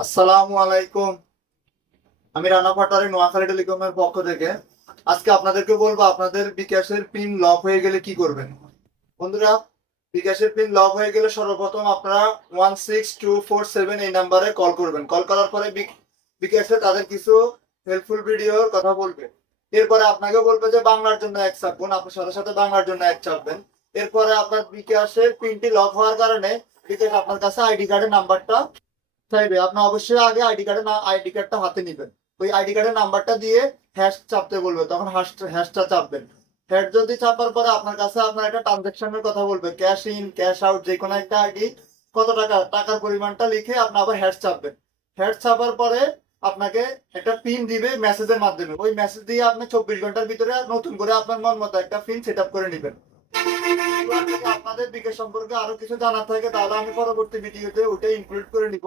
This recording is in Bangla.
আসসালামু আলাইকুম। আমি রানা পাটারি, নোয়াখালী টেলিকমের পক্ষ থেকে। আজকে আপনাদেরকে বলব, আপনাদের বিকাশের পিন লক হয়ে গেলে কি করবেন? বন্ধুরা, বিকাশের পিন লক হয়ে গেলে সর্বপ্রথম আপনারা one six two four seven এই নাম্বারে কল করবেন। কল করার পরে বিক- বিকাশে তাদের কিছু হেল্পফুল ভিডিওর কথা বলবে। এরপরে আপনাকে বলবে যে, বাংলার জন্য এক চাপবেন আপনার সাথে সাথে বাংলার জন্য এক চাপবেন এরপরে আপনার বিকাশের পিনটি লক হওয়ার কারণে বিকাশ আপনার কাছে আইডি কার্ডের নাম্বারটা চাইবে আপনি অবশ্যই আগে আইডি আইডি কার্ডটা হাতে নেবেন। ওই আইডি কার্ডের নাম্বারটা দিয়ে হ্যাশ চাপতে বলবে, তখন হ্যাশ হ্যাশটা চাপবেন। যদি চাপার পরে আপনার কাছে আপনার একটা কথা বলবে ক্যাশ ইন ক্যাশ আউট যে কোনো একটা আইডি, কত টাকা, টাকার পরিমাণটা লিখে আপনি আবার হ্যাশ চাপবেন। চাপার পরে আপনাকে একটা পিন দিবে মেসেজের মাধ্যমে। ওই মেসেজ দিয়ে আপনি চব্বিশ ঘণ্টার ভিতরে নতুন করে আপনার মন মতো একটা পিন সেট আপ করে নেবেন। আপনাদের বিকাশ সম্পর্কে আরও কিছু জানার থাকে, তাহলে আমি পরবর্তী ভিডিওতে ওটা ইনক্লুড করে নিব।